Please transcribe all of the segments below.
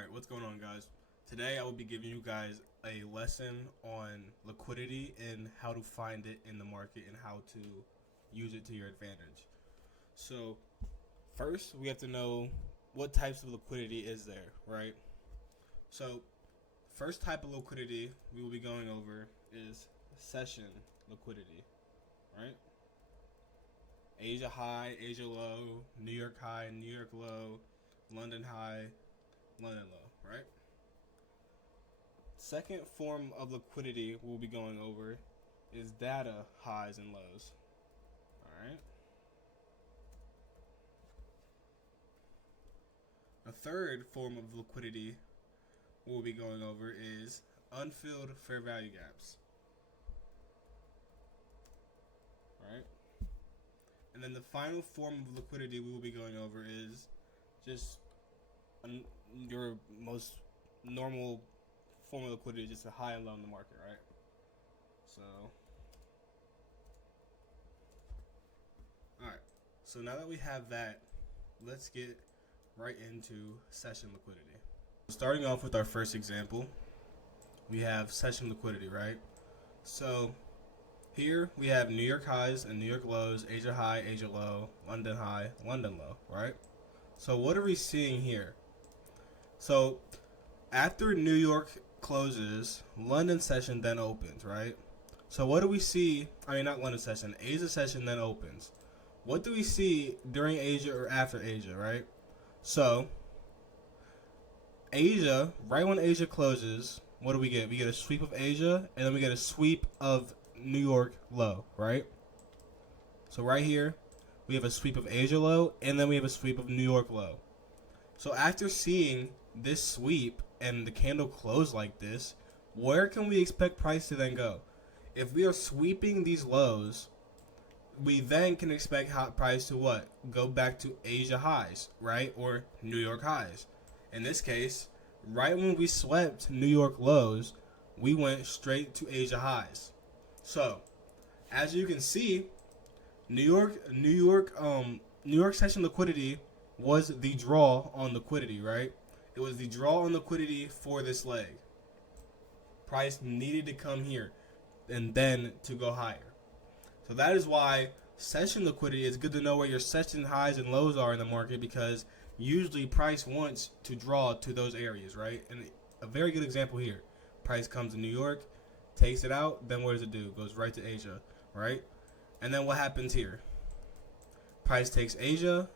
Alright, what's going on, guys? Today I will be giving you guys a lesson on liquidity and how to find it in the market and how to use it to your advantage. So, first we have to know what types of liquidity is there, right? So, first type of liquidity we will be going over is session liquidity, right? Asia high, Asia low, New York high, New York low, London high, London low, right? Second form of liquidity we'll be going over is data highs and lows. Alright. A third form of liquidity we'll be going over is unfilled fair value gaps. Alright. And then the final form of liquidity we will be going over is just your most normal form of liquidity, just a high and low in the market, right? So, alright. So now that we have that, let's get right into session liquidity. Starting off with our first example, we have session liquidity, right? So here we have New York highs and New York lows, Asia high, Asia low, London high, London low, right? So what are we seeing here? So after New York closes, London session then opens, right? So what do we see? I mean, not London session, Asia session then opens. What do we see during Asia or after Asia, right? So Asia, right when Asia closes, what do we get? We get a sweep of Asia, and then we get a sweep of New York low, right? So right here, we have a sweep of Asia low, and then we have a sweep of New York low. So after seeing this sweep and the candle close like this, where can we expect price to then go? If we are sweeping these lows, we then can expect price to what? Go back to Asia highs, right? Or New York highs. In this case, right when we swept New York lows, we went straight to Asia highs. So, as you can see, New York session liquidity was the draw on liquidity, right? It was the draw on liquidity for this leg. Price needed to come here and then to go higher. So that is why session liquidity is good to know where your session highs and lows are in the market, because usually price wants to draw to those areas, right? And a very good example here. Price comes to New York, takes it out, then what does it do? Goes right to Asia, right? And then what happens here? Price takes Asia,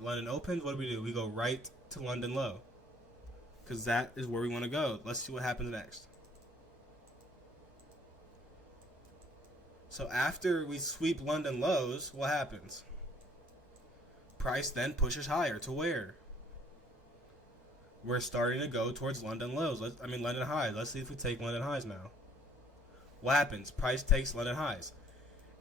London opens, what do? We go right to London low, because that is where we want to go. Let's see what happens next. So after we sweep London lows, what happens? Price then pushes higher to where? We're starting to go towards London lows. London highs. Let's see if we take London highs now. What happens? Price takes London highs.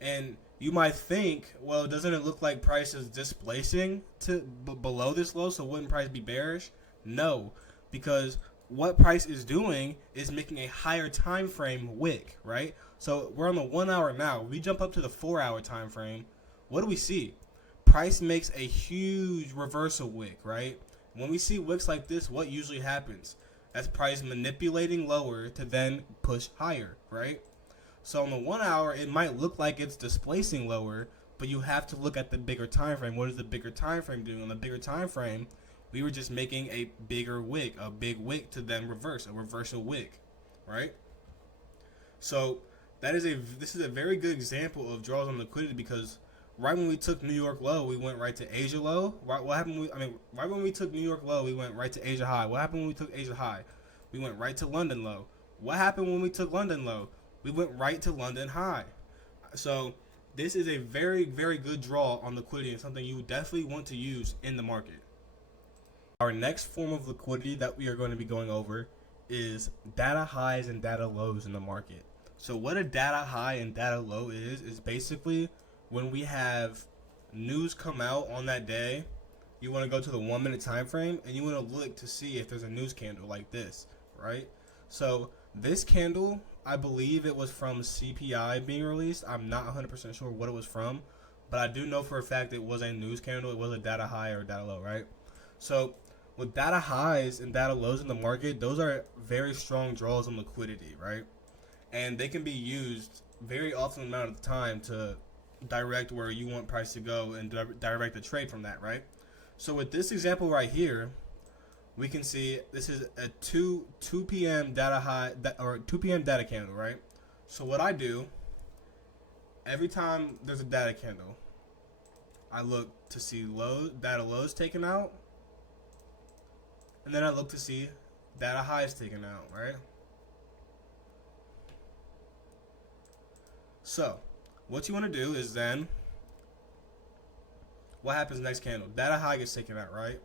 And you might think, well, doesn't it look like price is displacing to below this low, so wouldn't price be bearish? No, because what price is doing is making a higher time frame wick, right? So we're on the 1 hour now. We jump up to the 4 hour time frame. What do we see? Price makes a huge reversal wick, right? When we see wicks like this, what usually happens? That's price manipulating lower to then push higher, right? So on the 1 hour, it might look like it's displacing lower, but you have to look at the bigger time frame. What is the bigger time frame doing? On the bigger time frame, we were just making a bigger wick, a big wick to then reverse, a reversal wick, right? So this is a very good example of draws on liquidity, because right when we took New York low, we went right to Asia low. Right when we took New York low, we went right to Asia high. What happened when we took Asia high? We went right to London low. What happened when we took London low? We went right to London high. So this is a very, very good draw on liquidity, and something you definitely want to use in the market. Our next form of liquidity that we are going to be going over is data highs and data lows in the market. So what a data high and data low is basically when we have news come out on that day. You want to go to the 1 minute time frame and you want to look to see if there's a news candle like this, right? So this candle, I believe it was from CPI being released. I'm not 100% sure what it was from, but I do know for a fact it was a news candle. It was a data high or data low, right? So with data highs and data lows in the market, those are very strong draws on liquidity, right? And they can be used very often amount of time to direct where you want price to go and direct the trade from that, right? So with this example right here, we can see this is a 2 p.m. data high or 2 p.m. data candle, right? So what I do every time there's a data candle, I look to see data lows taken out, and then I look to see data highs taken out, right? So what you want to do is then what happens next candle? Data high gets taken out, right?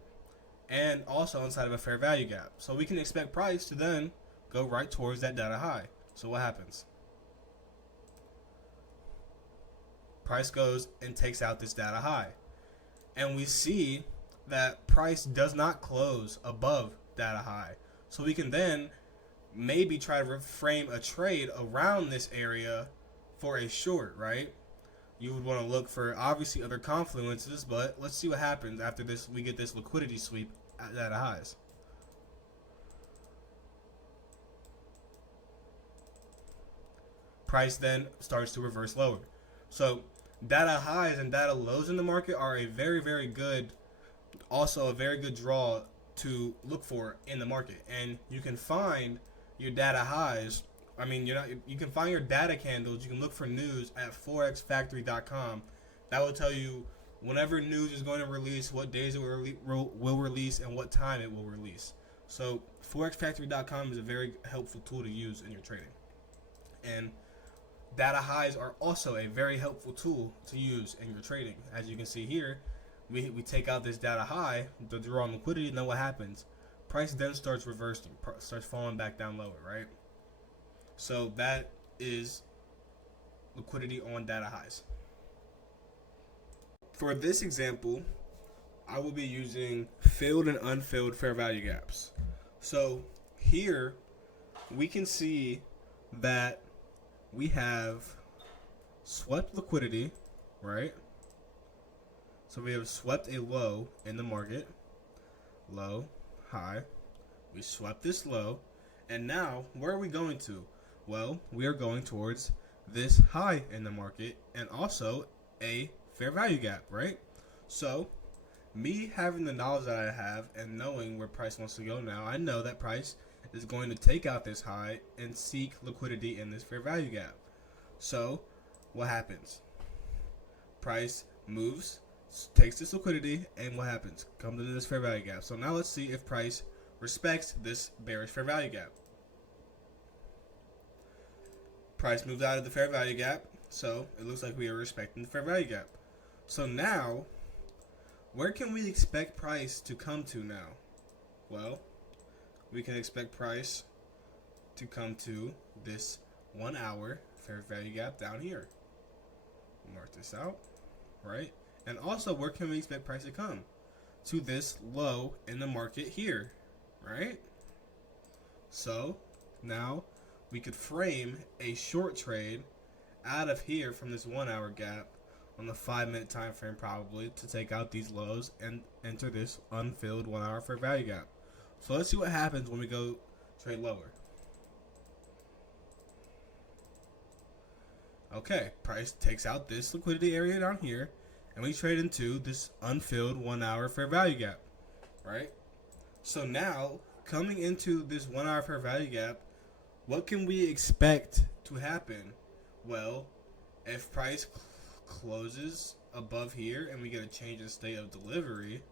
And also inside of a fair value gap. So we can expect price to then go right towards that data high. So what happens? Price goes and takes out this data high. And we see that price does not close above data high. So we can then maybe try to frame a trade around this area for a short, right? You would want to look for obviously other confluences, but let's see what happens after this. We get this liquidity sweep at data highs. Price then starts to reverse lower. So data highs and data lows in the market are a very, very good, also a very good draw to look for in the market. And you can find your data highs. I mean, you can find your data candles. You can look for news at forexfactory.com. That will tell you whenever news is going to release, what days it will release, and what time it will release. So forexfactory.com is a very helpful tool to use in your trading. And data highs are also a very helpful tool to use in your trading. As you can see here, we take out this data high, the draw on liquidity, and then what happens? Price then starts reversing, starts falling back down lower, right? So that is liquidity on data highs. For this example, I will be using filled and unfilled fair value gaps. So here we can see that we have swept liquidity, right? So we have swept a low in the market, low, high. We swept this low, and now where are we going to? Well, we are going towards this high in the market and also a fair value gap, right? So me having the knowledge that I have and knowing where price wants to go now, I know that price is going to take out this high and seek liquidity in this fair value gap. So what happens? Price moves, takes this liquidity, and what happens? Comes into this fair value gap. So now let's see if price respects this bearish fair value gap. Price moves out of the fair value gap, so it looks like we are respecting the fair value gap. So now, where can we expect price to come to now? Well, we can expect price to come to this 1 hour fair value gap down here. Mark this out, right? And also, where can we expect price to come? To this low in the market here, right? So now we could frame a short trade out of here from this 1 hour gap on the 5-minute time frame, probably, to take out these lows and enter this unfilled 1 hour fair value gap. So let's see what happens when we go trade lower. Okay, price takes out this liquidity area down here, and we trade into this unfilled 1 hour fair value gap, right? So now, coming into this 1 hour fair value gap, what can we expect to happen? Well, if price closes above here and we get a change in state of delivery,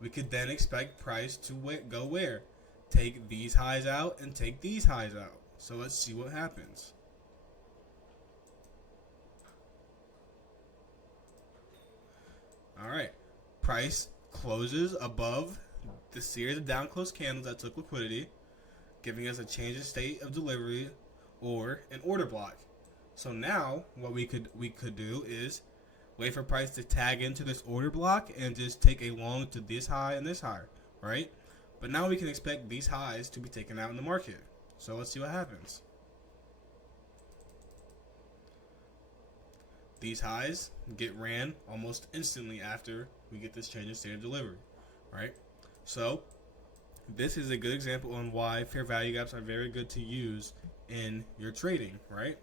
we could then expect price to go where? Take these highs out and take these highs out. So let's see what happens. All right, price closes above the series of down close candles that took liquidity, giving us a change in state of delivery or an order block. So now what we could do is wait for price to tag into this order block and just take a long to this high and this high, right? But now we can expect these highs to be taken out in the market. So let's see what happens. These highs get ran almost instantly after we get this change in state of delivery, right? So this is a good example on why fair value gaps are very good to use in your trading, right?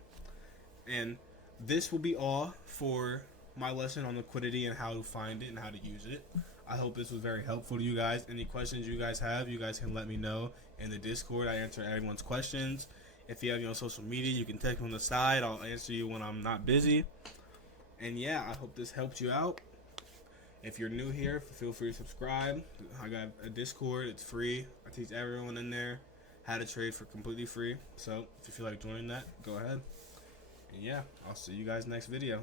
And this will be all for my lesson on liquidity and how to find it and how to use it. I hope this was very helpful to you guys. Any questions you guys have, you guys can let me know in the Discord. I answer everyone's questions. If you have me on social media, you can text me on the side. I'll answer you when I'm not busy. And yeah, I hope this helped you out. If you're new here, feel free to subscribe. I got a Discord. It's free. I teach everyone in there how to trade for completely free. So if you feel like joining that, go ahead. And yeah, I'll see you guys next video.